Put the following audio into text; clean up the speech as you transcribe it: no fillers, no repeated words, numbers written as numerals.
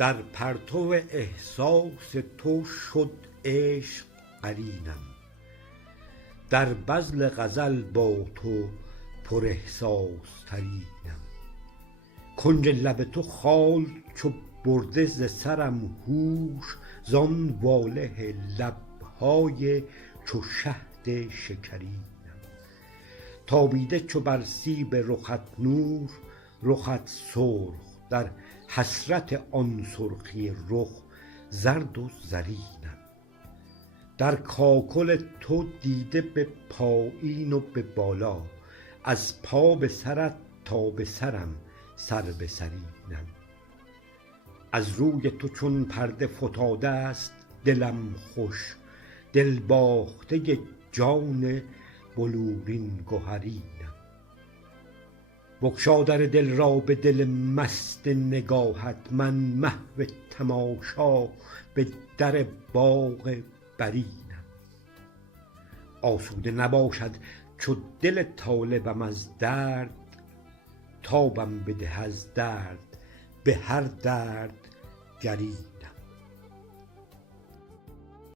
در پرتو احساس تو شد عشق قرینم، در بذل غزل با تو پر احساس ترینم. کنج لب تو خال چو برده ز سرم هوش، زان واله لبهای چو شهد شکرینم. تابیده چو بر سیب رخت نور، رخت سرخ، در حسرت آن سرخی رخ زرد و زرینم. در کاکل تو دیده به پایین و به بالا، از پا به سرت تا به سرم سر به سرینم. از روی تو چون پرده فتاده است دلم خوش، دل باخته جان بلورین گهرینم. بگشا در دل را به دل مست نگاهت، من محو تماشا به در باغ برینم. آسوده نباشد چو دل طالبم از درد، تابم بده از درد به هر درد گرینم.